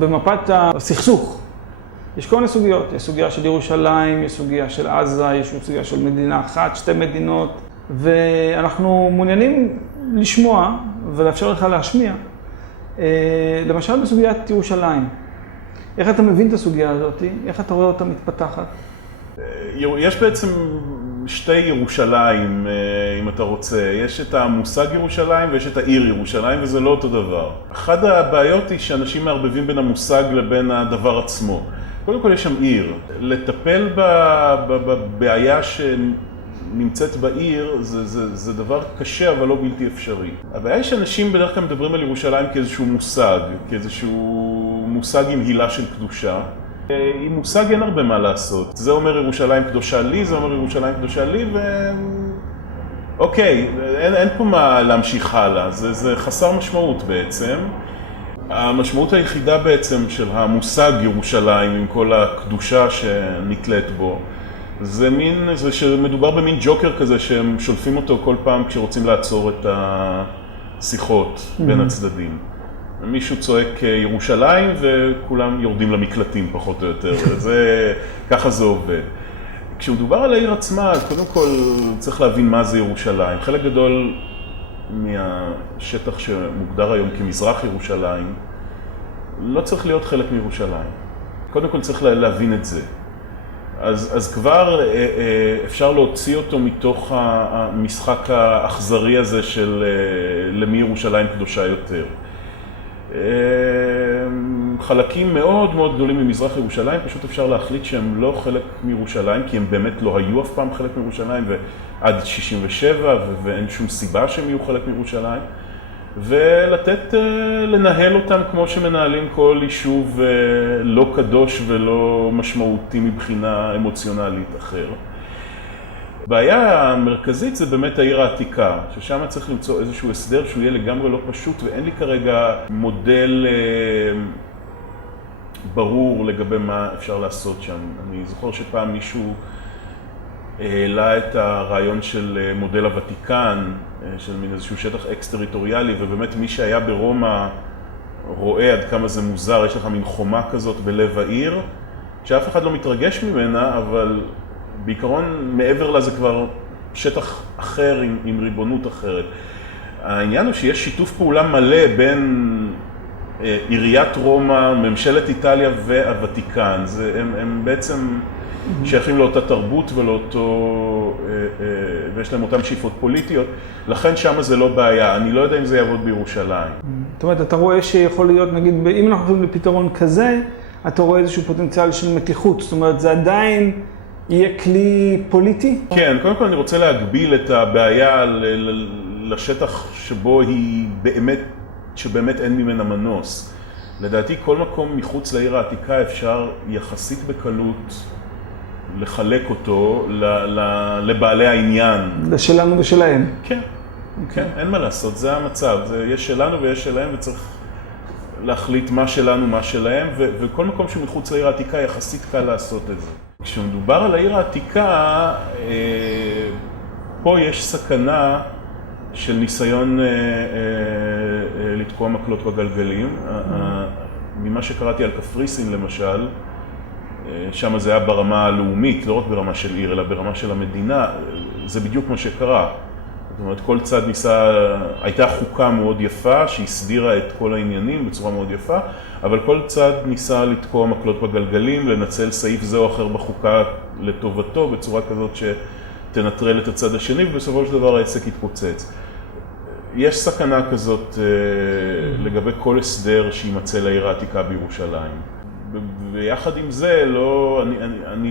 במפת הסכסוך יש כל מיני סוגיות. יש סוגיה של ירושלים, יש סוגיה של עזה, יש סוגיה של מדינה אחת, שתי מדינות, ואנחנו מעוניינים לשמוע ולאפשר לך להשמיע. למשל בסוגיית ירושלים. איך אתה מבין את הסוגיה הזאת? איך אתה רואה אותה מתפתחת? יש בעצם שתי ירושלים, אם אתה רוצה. יש את המושג ירושלים ויש את העיר ירושלים, וזה לא אותו דבר. אחת הבעיות היא שאנשים מערבבים בין המושג לבין הדבר עצמו. קודם כל יש שם עיר. לטפל בבעיה שנמצאת בעיר זה דבר קשה אבל לא בלתי אפשרי. הבעיה היא שאנשים בדרך כלל מדברים על ירושלים כאיזשהו מושג, כאיזשהו מושג עם הילה של קדושה. עם מושג אין הרבה מה לעשות. זה אומר ירושלים קדושה לי, זה אומר ירושלים קדושה לי, אוקיי, אין פה מה להמשיך הלאה. זה חסר משמעות בעצם. המשמעות היחידה בעצם של המושג ירושלים עם כל הקדושה שנתלית בו, זה שמדובר במין ג'וקר כזה שהם שולפים אותו כל פעם כשרוצים לעצור את השיחות בין הצדדים. מישהו צועק ירושלים וכולם יורדים למקלטים פחות או יותר, ככה זה עובד. כשמדובר על העיר עצמה, אז קודם כל צריך להבין מה זה ירושלים. חלק גדול מהשטח שמוגדר היום כמזרח ירושלים לא צריך להיות חלק מירושלים. קודם כל צריך להבין את זה. אז כבר אפשר להוציא אותו מתוך המשחק האכזרי הזה של למי ירושלים קדושה יותר. חלקים מאוד מאוד גדולים ממזרח ירושלים, פשוט אפשר להחליט שהם לא חלק מירושלים, כי הם באמת לא היו אף פעם חלק מירושלים, ועד 67, ואין שום סיבה שהם יהיו חלק מירושלים, ולתת, לנהל אותם כמו שמנהלים כל יישוב לא קדוש ולא משמעותי מבחינה אמוציונלית אחר. הבעיה המרכזית זה באמת העיר העתיקה, ששם צריך למצוא איזשהו הסדר שהוא יהיה לגמרי לא פשוט, ואין לי כרגע מודל ברור לגבי מה אפשר לעשות שם. אני זוכר שפעם מישהו העלה את הרעיון של מודל הוותיקן, של מין איזשהו שטח אקס-טריטוריאלי, ובאמת מי שהיה ברומא רואה עד כמה זה מוזר, יש לך מין חומה כזאת בלב העיר, שאף אחד לא מתרגש ממנה, אבל בעיקרון מעבר לזה כבר שטח אחר עם ריבונות אחרת. העניין הוא שיש שיתוף פעולה מלא בין עיריית רומא, ממשלת איטליה והוותיקן. הם בעצם שייכים לאותה תרבות ויש להם אותם שאיפות פוליטיות, לכן שם זה לא בעיה. אני לא יודע אם זה יעבוד בירושלים. זאת אומרת, אתה רואה שיכול להיות, נגיד, אם אנחנו חושבים לפתרון כזה, אתה רואה איזשהו פוטנציאל של מתיחות. זאת אומרת, זה עדיין יהיה כלי פוליטי? כן, קודם כל אני רוצה להגביל את הבעיה לשטח שבאמת אין ממנה מנוס. לדעתי כל מקום מחוץ לעיר העתיקה אפשר יחסית בקלות לחלק אותו לבעלי העניין. לשלנו ושלהם. כן, כן, אין מה לעשות, זה המצב. יש שלנו ויש שלהם וצריך להחליט מה שלנו, מה שלהם, וכל מקום שמחוץ לעיר העתיקה יחסית קל לעשות את זה. כשמדובר על העיר העתיקה, פה יש סכנה של ניסיון לתקוע מקלות בגלגלים. ממה שקראתי על קפריסין למשל, שם זה היה ברמה הלאומית, לא רק ברמה של עיר, אלא ברמה של המדינה, זה בדיוק מה שקרה. זאת אומרת, כל צד הייתה חוקה מאוד יפה שהסדירה את כל העניינים בצורה מאוד יפה, אבל כל צד ניסה לתקוע מקלות בגלגלים, לנצל סעיף זה או אחר בחוקה לטובתו, בצורה כזאת שתנטרל את הצד השני, ובסופו של דבר העסק יתפוצץ. יש סכנה כזאת לגבי כל הסדר שימצא לעיר העתיקה בירושלים. ויחד עם זה, אני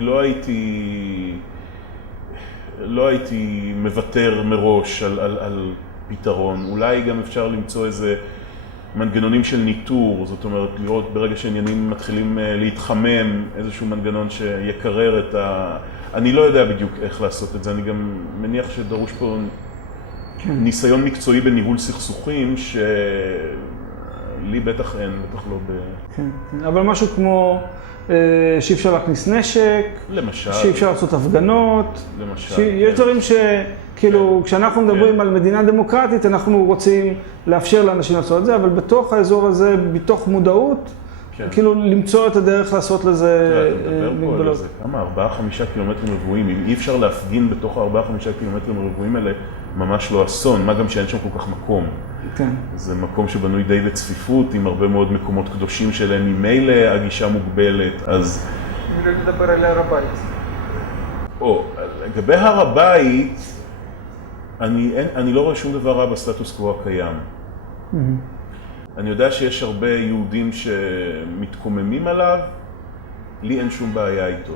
לא הייתי מוותר מראש על פתרון. אולי גם אפשר למצוא איזה מנגנונים של ניטור, זאת אומרת, לראות ברגע שעניינים מתחילים להתחמם, איזשהו מנגנון שיקרר את אני לא יודע בדיוק איך לעשות את זה, אני גם מניח שדרוש פה ניסיון מקצועי בניהול סכסוכים, לי בטח אין, בטח לא כן, אבל משהו כמו שאפשר להכניס נשק, למשל, שאפשר לעשות הפגנות, למשל, יש דברים שכאילו כשאנחנו מדברים על מדינה דמוקרטית אנחנו רוצים לאפשר לאנשים לעשות את זה, אבל בתוך האזור הזה, בתוך מודעות, כאילו למצוא את הדרך לעשות לזה מגבלות. כמה? 4-5 קילומטרים רבועים. אם אי אפשר להפגין בתוך 4-5 קילומטרים רבועים האלה, ממש לא אסון. מה גם שאין שם כל כך מקום. כן. זה מקום שבנוי די בצפיפות, עם הרבה מאוד מקומות קדושים שלהם. ממילא הגישה מוגבלת, אז... אני לא מדבר על הר הבית. לגבי הר הבית, אני לא רואה שום דבר רע בסטטוס קוו הקיים. אני יודע שיש הרבה יהודים שמתקוממים עליו, לי אין שום בעיה איתו.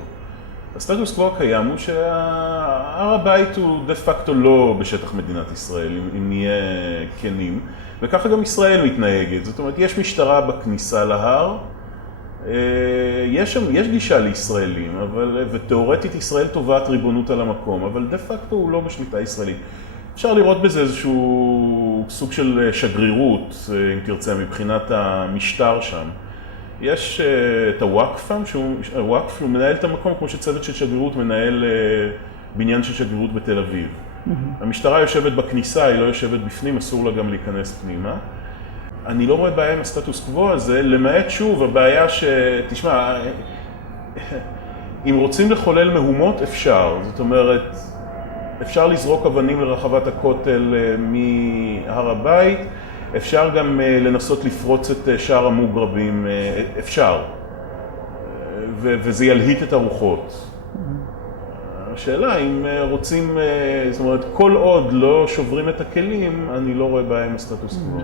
הסטטוס קוו הקיים הוא שההר הבית הוא דה פקטו לא בשטח מדינת ישראל, אם נהיה כנים, וככה גם ישראל מתנהגת. זאת אומרת, יש משטרה בכניסה להר, יש גישה לישראלים, ותיאורטית ישראל תובעת ריבונות על המקום, אבל דה פקטו הוא לא בשליטה ישראלית. אפשר לראות בזה איזשהו סוג של שגרירות, אם תרצה, מבחינת המשטר שם. יש את הוואקף, שהוא מנהל את המקום כמו שצוות של שגרירות מנהל בניין של שגרירות בתל אביב. המשטרה יושבת בכניסה, היא לא יושבת בפנים, אסור לה גם להיכנס פנימה. אני לא רואה בעיה עם הסטטוס קוו הזה, למעט שוב, הבעיה תשמע, אם רוצים לחולל מהומות, אפשר. זאת אומרת, אפשר לזרוק אבנים לרחבת הכותל מהר הבית, אפשר גם לנסות לפרוץ את שער המוגרבים, אפשר. וזה ילהיט את הרוחות. השאלה, אם רוצים, זאת אומרת, כל עוד לא שוברים את הכלים, אני לא רואה בעיה עם הסטטוס קוו.